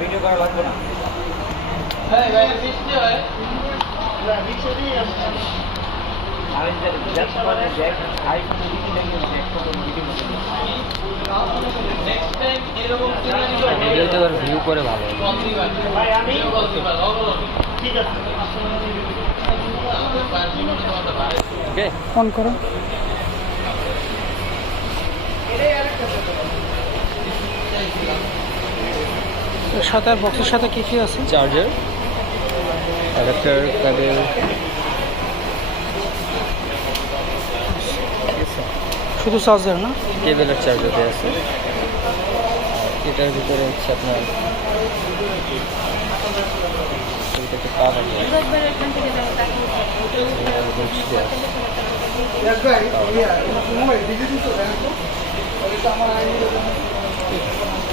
Video করা লাগবে না। ভিউ করে ভালো ফোন করো। এর সাথে আর বক্সের সাথে কি কি আছে? চার্জার, অ্যাডাপ্টার, কেবল, শুধু চার্জার না, কেবলের চার্জার দেওয়া আছে। এটার ভিতরে হচ্ছে আপনার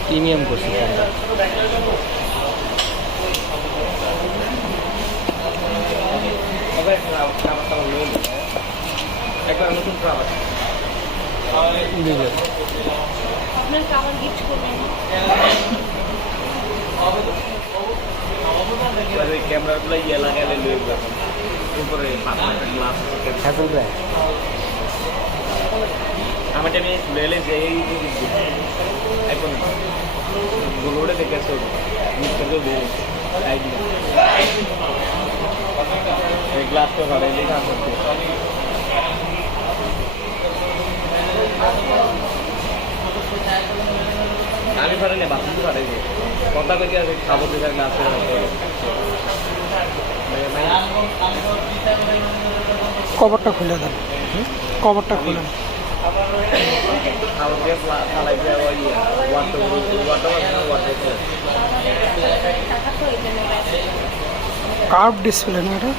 প্রিমিয়াম করছি। একবার নতুন খাবার ক্যামেরাগুলো ইয়ে লাগালে উপরে গ্লাস আমার আমি লেলে যে এখন গোলরে দেখেছো গ্লাস তো ভালো লেখা করতে আমি পারি না বাথরুম পারে কথা কইতে আছে খাবার দিতে গ্লাস কভারটা খুলে দেন, কভারটা খুলে দেন। কার্ভ ডিসপ্লে না এটা?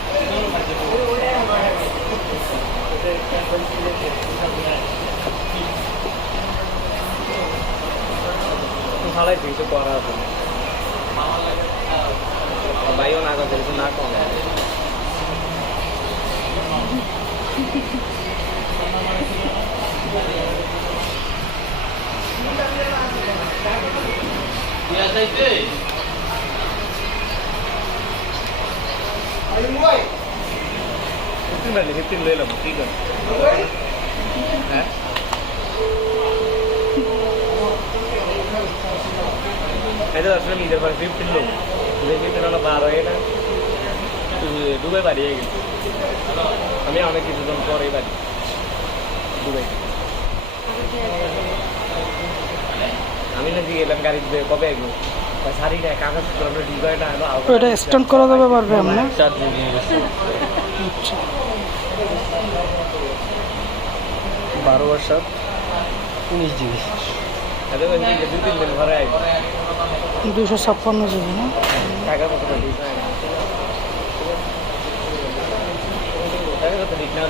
ভালোই কিছু করা আছে ভাইও না করছে কিছু না কম লই লাম ঠিক আছে হ্যাঁ এটা আসলে নিজের পরে 15 লোক ভিতরে হলো 12 এটা দুবাই বাড়ি গেছে আমি অনেক কিছুজন পরেই বাড়ি দুবাই আমি নাকি গেলাম গাড়িতে কবে আসবো শাড়িটা কাগজ ডিজাইনটা এটা স্ট্যান্ড করা যাবে পারবে আমরা 12 আর 7 19 জিবি আরে ওই 2-3 দিন ঘরে আইবো 256 জিবি না টাকা কত দিই টাকা কত দিই না